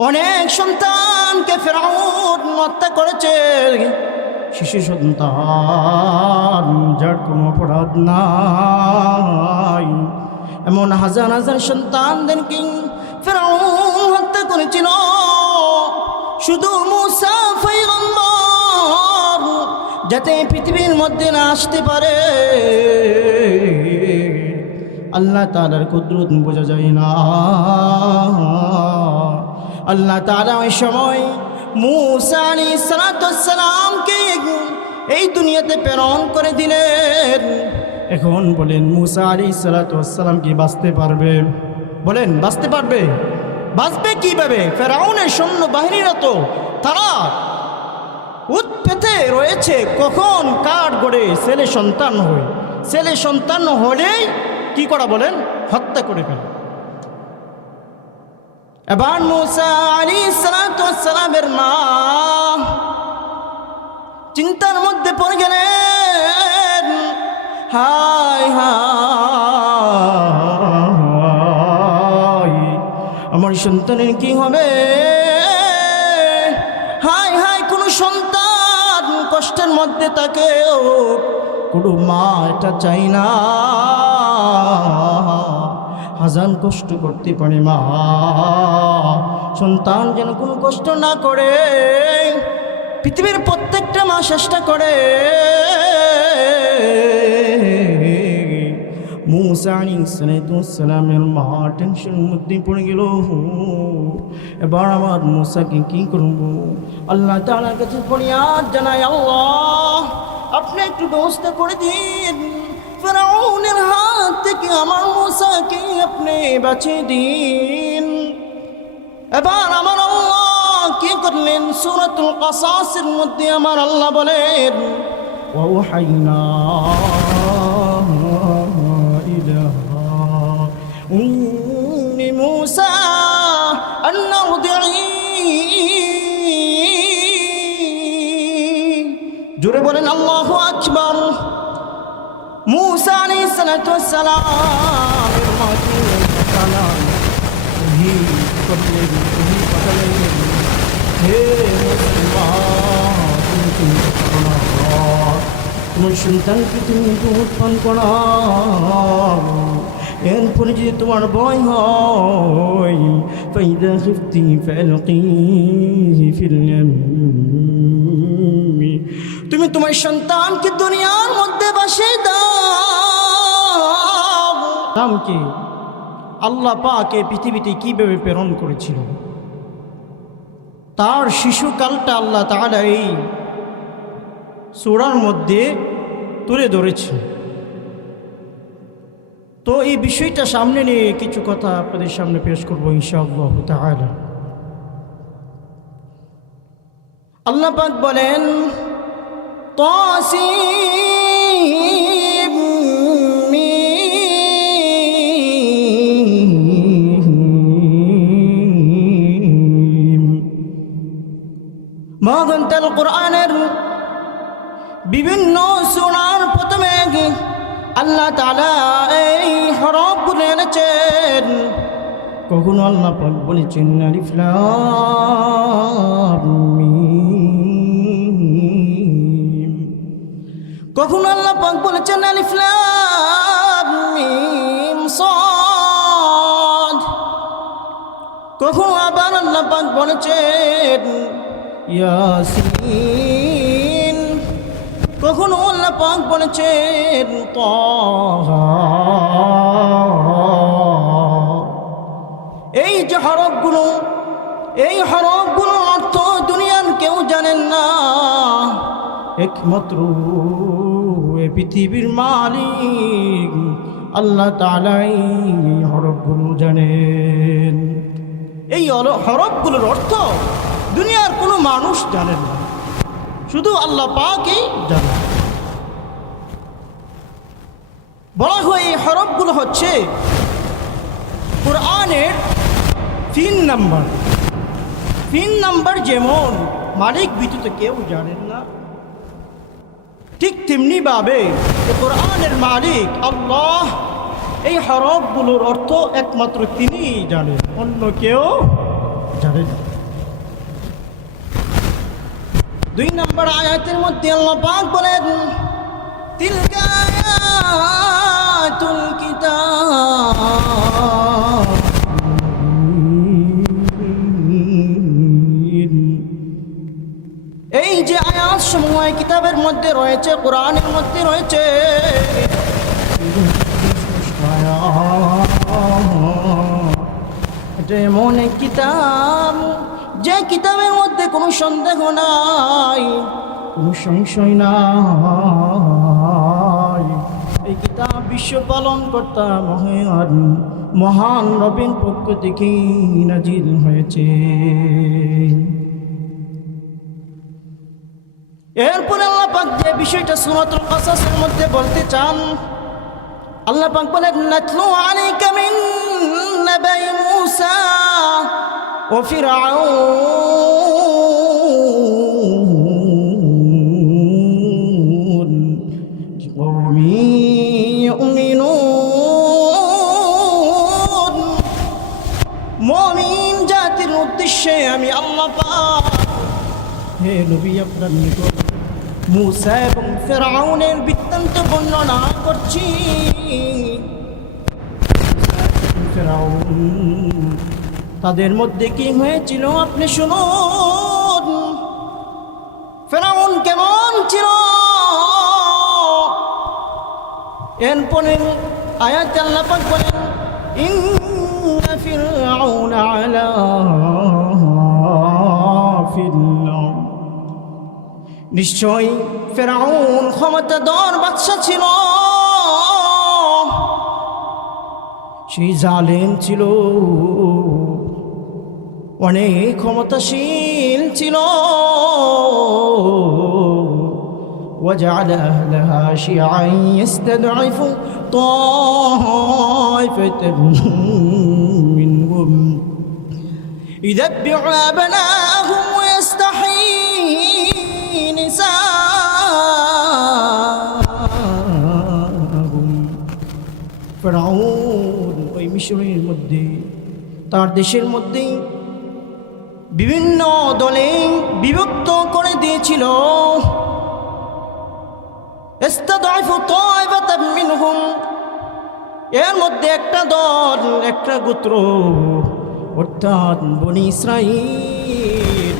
অনেক সন্তানকে ফেরাউন হত্যা করেছে, শিশু সন্তান যার কোনো অপরাধ নাই, এমন হাজার হাজার সন্তানদেরকে ফেরাউন হত্যা করেছিল। শুধু মুসা পয়গম্বর যাতে পৃথিবীর মধ্যে না আসতে পারে, আল্লাহ তাআলার কুদরত বোঝা যায় না। আল্লাহ তাআলা ওই সময় মুসা আলাইহিস সালামকে এই দুনিয়াতে প্রেরণ করে দিলেন। এখন বলেন, মুসা আলাইহিস সালাম কি বাঁচতে পারবে? বলেন, বাঁচতে পারবে? বাঁচবে কিভাবে? ফেরাউনের সৈন্য বাহিনীরা তো তারা উৎপেতে রয়েছে, কখন কাঠ গড়ে ছেলে সন্তান হয়, ছেলে সন্তান হলেই কি করা বলেন, হত্যা করে ফেলে। এবার মুসা আলাইহিস সালামের মা চিন্তার মধ্যে পড়ে গেলেন, হায় হায় আমার সন্তানের কি হবে, হায় হায় কোনো সন্তান কষ্টের মধ্যে থাকে, কোনো মা এটা চাই না হাজার কষ্ট করতে পারে মা, সন্তান যেন কোনো কষ্ট না করে। পৃথিবীর প্রত্যেকটা মা চেষ্টা করে। মুসা আলাইহিস সালামের মা টেনশনের মধ্যে পড়ে গেল, এবার আমার মুসাকে কি করব? আল্লাহ তাআলার কাছে ফরিয়াদ জানাই, আল্লাহ আপনি একটু ব্যবস্থা করে দিন, ফেরাউনের হাত থেকে আমার মুসাকে আপনি বাঁচিয়ে দিন। এবার আমার আল্লাহ কি করলেন? সূরাতুল কাসাসের মধ্যে আমার আল্লাহ বলেন, ওয়াহাইনা ইলা উম্মি মুসা আন আরদিঈ, জোরে বলেন আল্লাহু আকবার। মুসা আলাইহিস সালামের মাকে করলেন, হে তোমার সন্তানকে তুমি দুধ পান করাও, এরপরে যদি তোমার ভয় হয় ফাইদা খিফতি ফালকিহি ফিল ইয়াম, তুমি তোমার সন্তানকে দুনিয়ার মধ্যে বাসিয়ে দাও। নামকে আল্লাহ পাক এই পৃথিবীতে কিভাবে প্রেরণ করেছিল, তার শিশুকালটা আল্লাহ তাআলা এই সূরার মধ্যে তুলে ধরেছে। তো এই বিষয়টা সামনে নিয়ে কিছু কথা আপনাদের সামনে পেশ করবো ইনশাআল্লাহ তাআলা। আল্লাহ পাক বলেন, তাসিম মহাগ্রন্থের কোরআনের বিভিন্ন সূরার প্রথমে আল্লাহ তাআলা এই হরফগুলো এনেছেন। কখনো আল্লাহ পাক বলেছেন আলিফ লাম মিম, কখনো আল্লাহ পাক বলেছেন আলিফ লাম মিম সাদ, কখনো আবার আল্লাহ পাক বলেছেন ইয়াসিন, কখনো আল্লাহ পাক বলেছেন তাহা। এই যে হরফগুলো, এই হরফগুলোর অর্থ দুনিয়ার কেউ জানেন না, একমাত্র এই পৃথিবীর মালিক আল্লাহ তাআলা এই হরফগুলো জানেন। এই হরফগুলোর অর্থ দুনিয়ার কোনো মানুষ জানেন না, শুধু আল্লাহ পাকই জানেন। বলা হয় এই হরফগুলো হচ্ছে কোরআনের 3 নাম্বার, যেমন মালিক ব্যতীত কেউ জানেন না, ঠিক তেমনি ভাবে কোরআনের মালিক আল্লাহ এই হরফগুলোর অর্থ একমাত্র তিনিই জানেন, অন্য কেউ জানেন? 2 নম্বর আয়াতের মধ্যে আল্লাহ পাক বলেন তিলকা আয়াতুল কিতাব, এই যে আয়াত সমূহ কিতাবের মধ্যে রয়েছে, কোরআনের মধ্যে রয়েছে, এটা এমন এক কিতাব যে কিতাবের মধ্যে কোনো সন্দেহ নাই, কোনো সংশয় নাই। এই কিতাব বিশ্ব পালন কর্তা মহান রবের পক্ষ থেকে নাজিল হয়েছে। এরপরে আল্লাহ পাক যে বিষয়টা সূরাতুল কাসাসের মধ্যে বলতে চান, আল্লাহ পাক বলেন নাতলু আলাইকা মিন নাবাই মূসা ওয়া ফিরআউন লিকাওমি ইউমিনুন। মুমিন জাতির উদ্দেশ্যে আমি আল্লাহ পাক হে নবী আপনার নিকট মূসা এবং ফিরআউনের বৃত্তান্ত বর্ণনা করছি। ফিরআউন তাদের মধ্যে কি হয়েছিল আপনি শুনুন। ফিরআউন কেমন ছিল? এরপরে আয়াতে আল্লাহ পাক বলেন ইন্না ফিরআউনা আলা ফিল আরদ, নিশ্চয় ফিরআউন ক্ষমতাধর বাদশা ছিল, সেই জালেম ছিল, অনেক ক্ষমতাশীল ছিল। وجعل أهلها شيعا يستضعف طائفة منهم يذبح أبناءهم ويستحيي نساءهم। ফিরআউন ওই মিশরের মধ্যে, তার দেশের মধ্যে বিভিন্ন দলে বিভক্ত করে দিয়েছিল। ইস্তাদাইফু তাইফাতাম মিনহুম, এর মধ্যে একটা দল, একটা গোত্র, অর্থাৎ বনি ইসরাইল,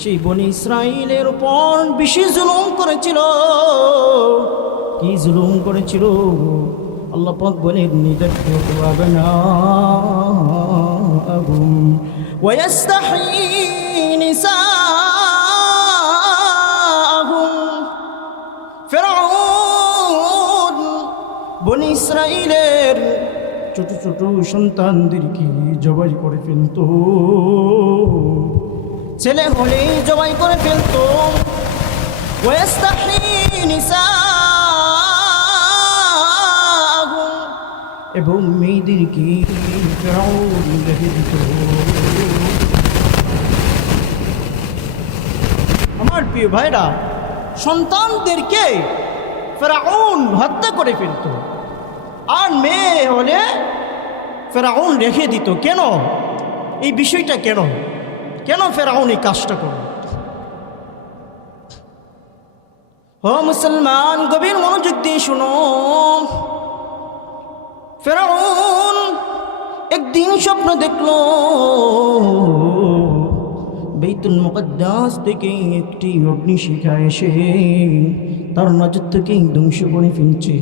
সেই বনি ইসরাইলের উপর বেশি জুলুম করেছিল। কি জুলুম করেছিল? আল্লাহ পাক বলেন নিযাব্বিহু আবনাআহুম ওয়া ইস্তাহয়ী নিসাআহুম। ফিরআউন বনি ইসরাইলের ছোট ছোট সন্তানদেরকে জবাই করে ফেলত, ছেলে হলেই জবাই করে ফেলত। ওয়া ইস্তাহয়ী নিসাআহুম, এবং মেয়েদেরকে ফিরআউন রেখে দিত। আমার প্রিয় ভাইরা, সন্তানদেরকে ফিরআউন হত্যা করে ফেলত, আর মেয়ে হলে ফিরআউন রেখে দিত। কেন? এই বিষয়টা কেন? কেন ফিরআউন এই কাজটা করল? ও মুসলমান, গভীর মনোযোগ দিয়ে শুনো। ফিরআউন একদিন স্বপ্ন দেখল, বাইতুল মুকদ্দাস থেকে একটি অগ্নিশিখা এসে তার নজর থেকে ধ্বংস করে ফেলছে।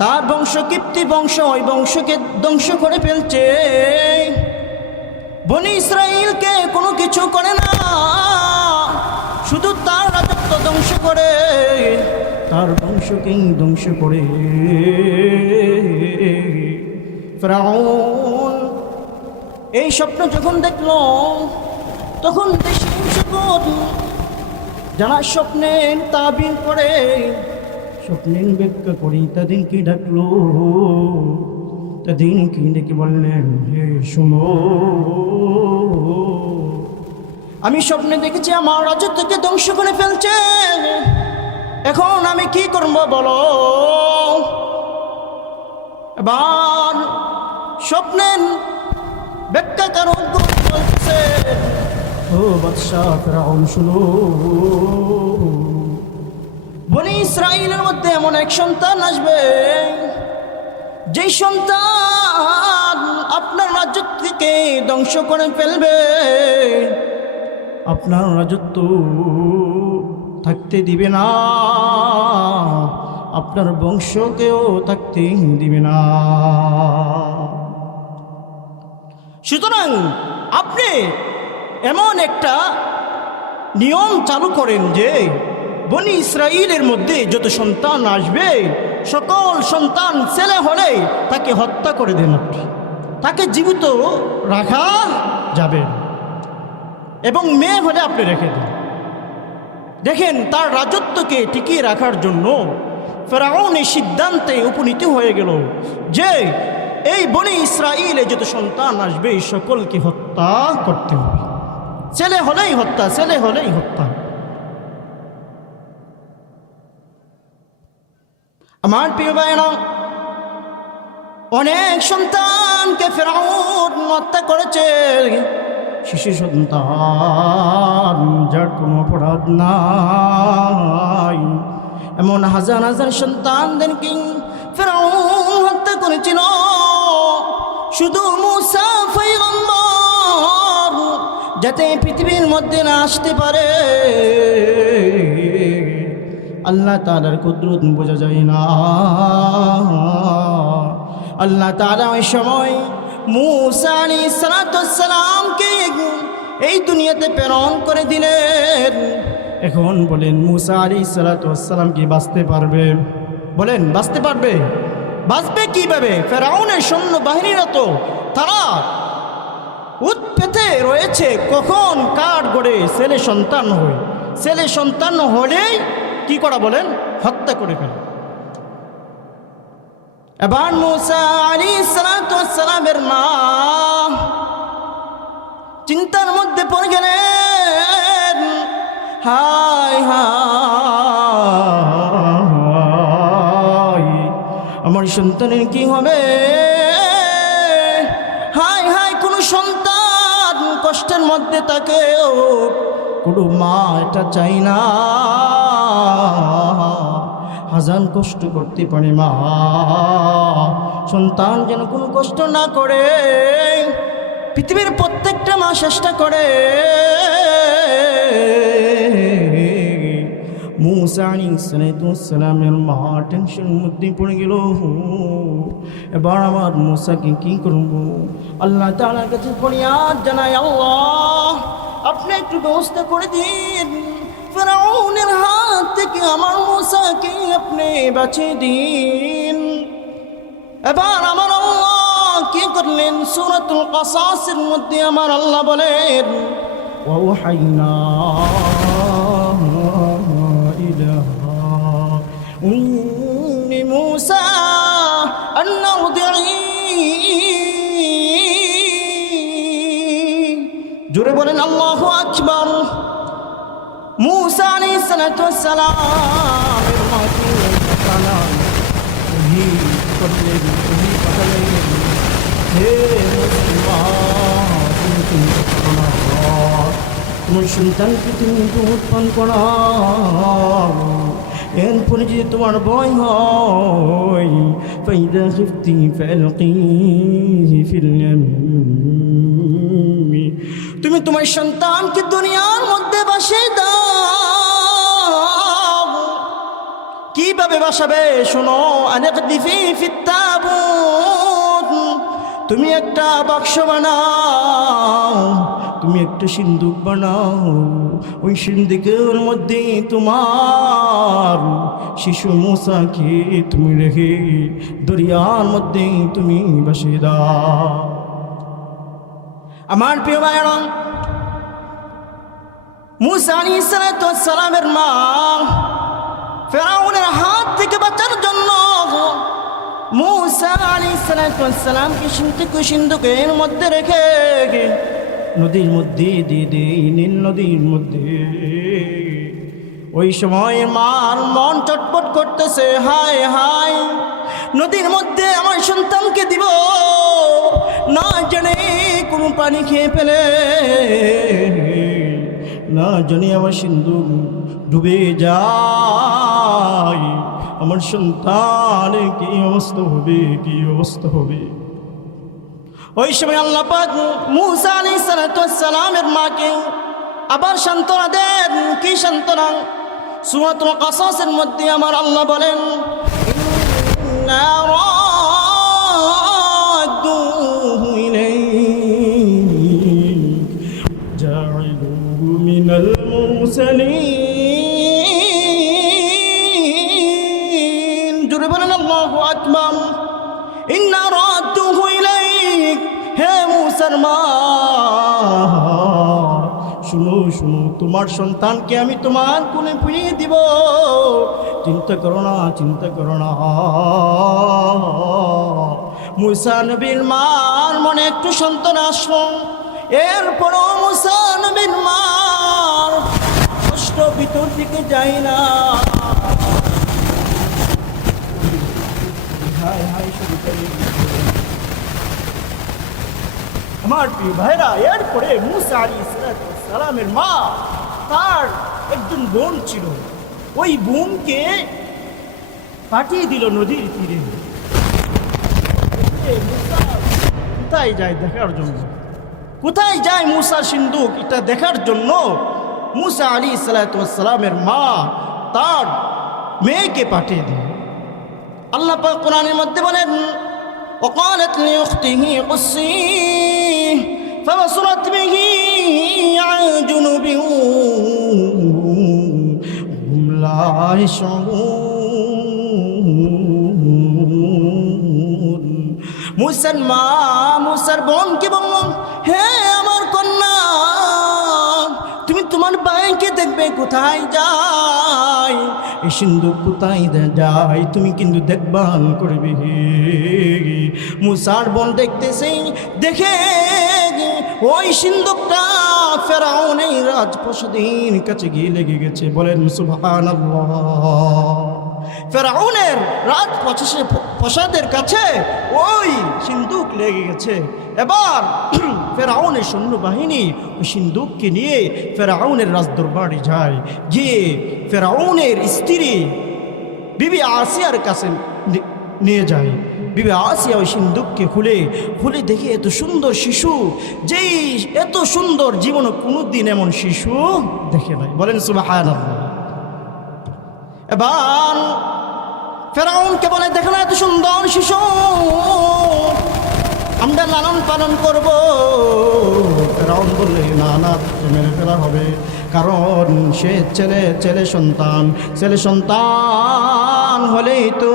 তার বংশ কিপ্তি বংশ, ওই বংশকে ধ্বংস করে ফেলছে। বনি ইসরাইলকে কোনো কিছু করে না, শুধু তার রাজত্ব ধ্বংস করে, তার বংশকেই ধ্বংস করে। ফিরআউন এই স্বপ্ন যখন দেখল, তখন দেশের সকল যারা স্বপ্নের তাবির করে, স্বপ্নের ব্যাখ্যা করি, তাদেরকে ডাকলো। তাদেরকে ডেকে বললেন, হে শোনো, আমি স্বপ্নে দেখেছি আমার রাজত্বকে ধ্বংস করে ফেলছে, এখন আমি কি করব বলো? এবার স্বপ্নের ব্যাখ্যাকারক বলছে, ও বাদশাহ ফেরাউন শুনো, বনি ইসরাইলের মধ্যে এমন এক সন্তান আসবে, যেই সন্তান আপনার রাজত্বকে ধ্বংস করে ফেলবে, আপনার রাজত্ব থাকতে দিবে না, আপনার বংশকেও থাকতে দিবে না। সুতরাং আপনি এমন একটা নিয়ম চালু করেন যে বনি ইসরাইলের মধ্যে যত সন্তান আসবে সকল সন্তান ছেলে হলে তাকে হত্যা করে দেন, তাকে জীবিত রাখা যাবে, এবং মেয়ে হলে আপনি রেখে দেন। দেখেন তার রাজত্বকে টিকিয়ে রাখার জন্য ফেরাউন এই সিদ্ধান্তে উপনীত হয়ে গেল যে এই বনি ইসরাইলে যত সন্তান আসবে সকলকে হত্যা করতে হবে, ছেলে হলেই হত্যা, ছেলে হলেই হত্যা। আমার প্রিয় ভাইরা, অনেক সন্তানকে ফেরাউন হত্যা করেছে, শিশু সন্তান যার কোনো অপরাধ নাই, এমন হাজার হাজার সন্তানদেরকে ফেরাউন হত্যা করেছিল। শুধু মুসা পয়গম্বর যাতে পৃথিবীর মধ্যে না আসতে পারে, আল্লাহ তাআলার কুদরত বোঝা যায় না। আল্লাহ তাআলা ওই সময় মুসা আলাইহিস সালামকে এই দুনিয়াতে প্রেরণ করে দিলেন। এখন বলেন মুসা আলাইহিস সালাম কি বাঁচতে পারবে? বলেন বাঁচতে পারবে? বাঁচবে কিভাবে? ফেরাউনের সৈন্য বাহিনীরা তো তারা উৎপেতে রয়েছে, কখন কার গড়ে ছেলে সন্তান হয়, ছেলে সন্তান হলেই কি করা বলেন? হত্যা করে ফেলে। এবার মুসা আলাইহিস সালামের মা চিন্তার মধ্যে পড়ে গেলেন, হায় হায় আমার সন্তানের কি হবে, হায় হায় কোনো সন্তান কষ্টের মধ্যে থাকে, কোনো মা এটা চাই না হাজার কষ্ট করতে পারে মা, সন্তান যেন কোনো কষ্ট না করে। পৃথিবীর প্রত্যেকটা মা চেষ্টা করে। মুসা আলাইহিস সালামের মা টেনশনের মধ্যে পড়ে গেল, এবার আমার মুসাকে কি করব? আল্লাহ তাআলার কাছে ফরিয়াদ জানায়, আল্লাহ আপনি একটু ব্যবস্থা করে দিন, ফেরাউনের হাত থেকে আমার মুসাকে আপনি বাঁচিয়ে দিন। এবার আমার আল্লাহ কি করলেন? সূরাতুল কাসাসের মধ্যে আমার আল্লাহ বলেন, ওয়াহাইনা ইলা উম্মি মুসা আন আরদিঈ, জোরে বলেন আল্লাহু আকবার। মুসা আলাইহিস সালামের মাকে পাঠালেন, হে তোমার সন্তানকে তুমি দুধ পান করাও, এরপরে যদি তোমার ভয় হয় ফাইদা খিফতি ফালকিহি ফিল ইয়াম, তুমি তোমার সন্তানকে দুনিয়ার মধ্যে বাসিয়ে দাও। কিভাবে বাসাবে শোনো, আনাকদিফি ফিত তাবুত, তুমি একটা বাক্স বানাও, তুমি একটা সিন্দুক বানাও, ওই সিন্দুকের মধ্যে তোমার শিশু মুসাকে তুমি রেখে দরিয়ার মধ্যে তুমি বাসিয়ে দাও। আমার প্রিয় ভাইরা, মুসা আলাইহিস সালামের মা ফেরাউনের হাত থেকে বাঁচার জন্য মুসা আলাইহিস সালামকে সিন্ধুকের মধ্যে রেখে নদীর মধ্যে দিয়ে দেয়, নীল নদীর মধ্যে। ওই সময় মার মন চটপট করতেছে, হায় হায় নদীর মধ্যে আমার সন্তানকে দিব, না জানে কোনো পানি খেয়ে ফেলে, না জানি আমার সিন্ধুক ডুবে যায়, আমার সন্তানের কি অবস্থা হবে, কি অবস্থা হবে। ওই সময় আল্লাহ পাক মূসা আলাইহিস সালামের মাকে আবার সান্ত্বনা দেন। কি সান্ত্বনা? সূরাতুল কাসাসের মধ্যে আমার আল্লাহ বলেন, ইন্না রাদ্দুহু ইলাইক জাইলুহু মিনাল মুরসালিন। জোরে বলেন আল্লাহু আকবার। ইন্না রাদ্দুহু ইলাইক, হে মূসার মা শুনো শুনো, তোমার সন্তানকে আমি তোমার কোলে ফিরিয়ে দিব, চিন্তা করো না, চিন্তা করো না। মূসা নবীর মার মনে একটু সন্তান আসলো, এরপরও মূসা নবীর মার কষ্ট ভিতর দিকে যায় না। হায় হায় শুরু করে আমার প্রিয় ভাইরা। এরপরে মূসা আলাইহিস সালামের মা, তার একজন বোন ছিল, ওই বোনকে পাঠিয়ে দিল নদীর তীরে। মূসা কোথায় যায় দেখার জন্য, কোথায় যায় মূসার সিন্ধুক এটা দেখার জন্য মূসা আলাইহিস সালামের মা তার মেয়েকে পাঠিয়ে দিল। আল্লাহ পাক কোরআনের মধ্যে বলেন, وقالت لأخته قصيه فبصرت به عن جنب وهم لا يشعرون। মূসার মা মূসার বোনকে বলল, হে আমার কন্যা, তুমি তোমার ভাইকে দেখবে কোথায় যায়, এই সিন্ধুক কোথায় যায় তুমি কিন্তু দেখভাল করবে। মূসার বোন দেখতেছে, দেখে ওই সিন্ধুকটা ফেরাউনের রাজপ্রাসাদের কাছে গিয়ে লেগে গেছে। বলেন সুবহানাল্লাহ। ফেরাউনের রাজপ্রাসাদের কাছে ওই সিন্ধুক লেগে গেছে। এবার ফেরাউনের সৈন্যবাহিনী ওই সিন্ধুককে নিয়ে ফেরাউনের রাজদরবারে যায়, গিয়ে ফেরাউনের স্ত্রী বিবি আসিয়ার কাছে নিয়ে যায়। বিবি আসিয়া ওই সিন্ধুককে খুলে দেখে এত সুন্দর শিশু, যেই এত সুন্দর জীবনে কোনোদিন এমন শিশু দেখে নাই। বলেন সুবহানাল্লাহ। এবার ফেরাউনকে বলে, দেখো না এত সুন্দর শিশু, আমরা লালন পালন করব। ফেরাউন বললে, না না, মেরে ফেলা হবে, কারণ সে ছেলে সন্তান হলেই তো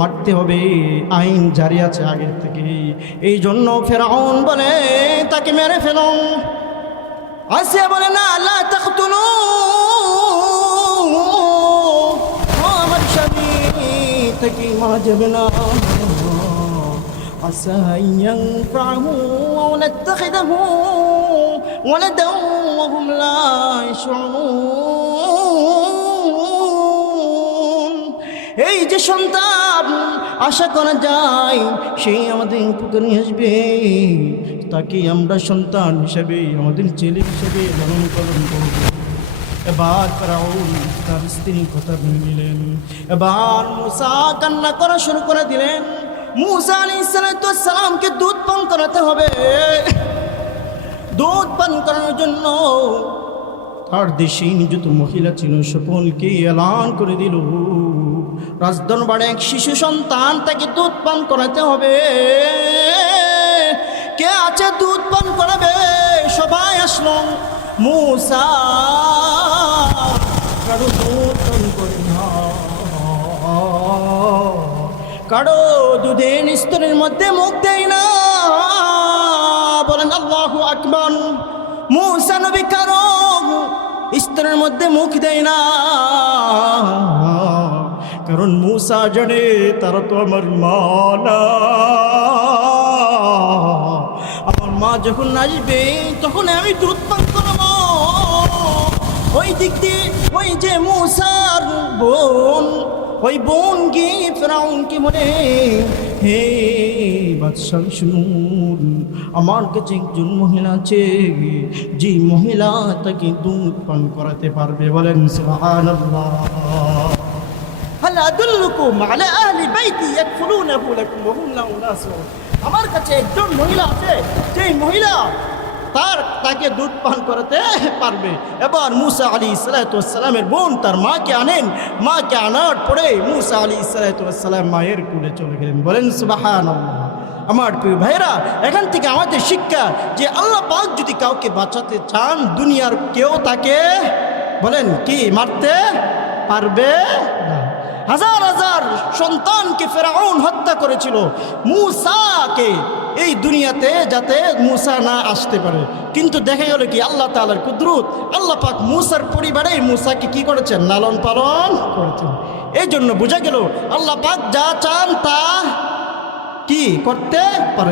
মারতে হবে, আইন জারি আছে আগের থেকে। এই জন্য ফেরাউন বলে তাকে মেরে ফেলুন। আসিয়া বলে, না লা তাকতুলু, আমার স্বামী থেকে মারা যাবে না, عسى أن ينفعه أو نتخذه ولدا وهم لا يشعرون। এই যে সন্তান আশা করা যায় সে আমাদের উপকারে আসবে, তাকে আমরা সন্তান হিসেবে, আমাদের ছেলে হিসেবে লালন পালন করব। এবার ফেরাউন তার স্ত্রীর কথা মেনে নিলেন। এবার মূসা কান্না করা শুরু করে দিলেন। মূসা আলাইহিস সালামকে দুধ পান করাতে হবে। দুধ পান করানোর জন্য তার দেশে নিযুক্ত মহিলা ছিল, সকলকে এলান করে দিল, রাজদরবারে এক শিশু সন্তান, তাকে দুধ পান করাতে হবে। কে আছে দুধ পান করাবে? সবাই আসলো। মূসা কারো দুধ পান করে না, কারো দুধের স্তরের মধ্যে মুখ দেয় না। বলেন আল্লাহু আকবার। মূসা নবী কারো স্তরের মধ্যে মুখ দেয় না, কারণ মূসা জানে তারা তো আমার মা না। আমার মা যখন আসবে তখন আমি দুধ পান করবো। ওই দিক দিয়ে ওই যে মূসার বোন, ওই বোন গিয়ে ফেরাউনকে বলে, হে বাদশাহ শুনুন, আমার কাছে একজন মহিলা আছে, যে মহিলা তাকে দুধ পান করাতে পারবে। বলেন সুবহানাল্লাহ। হাল আদুল্লুকুম আলা আহলি বাইতি ইয়াকফুলুনাহু লাকুম ওয়া হুম লাহু নাসিহুন। আমার কাছে একজন মহিলা আছে, যে মহিলা তাকে দুধ পান করাতে পারবে। এবার মুসা আলাইহিসসালামের বোন তার মাকে আনেন। মাকে আনার পরে মুসা আলাইহিসসালাম মায়ের কোলে চলে গেলেন। বলেন সুবহানাল্লাহ। আমার প্রিয় ভাইরা, এখান থেকে আমাদের শিক্ষা যে আল্লাহ পাক যদি কাউকে বাঁচাতে চান, দুনিয়ার কেউ তাকে বলেন কি মারতে পারবে না। হাজার হাজার সন্তানকে ফেরাউন হত্যা করেছিল মূসাকে এই দুনিয়াতে, যাতে মূসা না আসতে পারে। কিন্তু দেখা গেল কি আল্লাহ তাআলার কুদরত, আল্লাহ পাক মূসার পরিবারে মূসাকে কি করেছেন? লালন পালন করেছেন। এই জন্য বোঝা গেল আল্লাহ পাক যা চান তা কি করতে পারেন।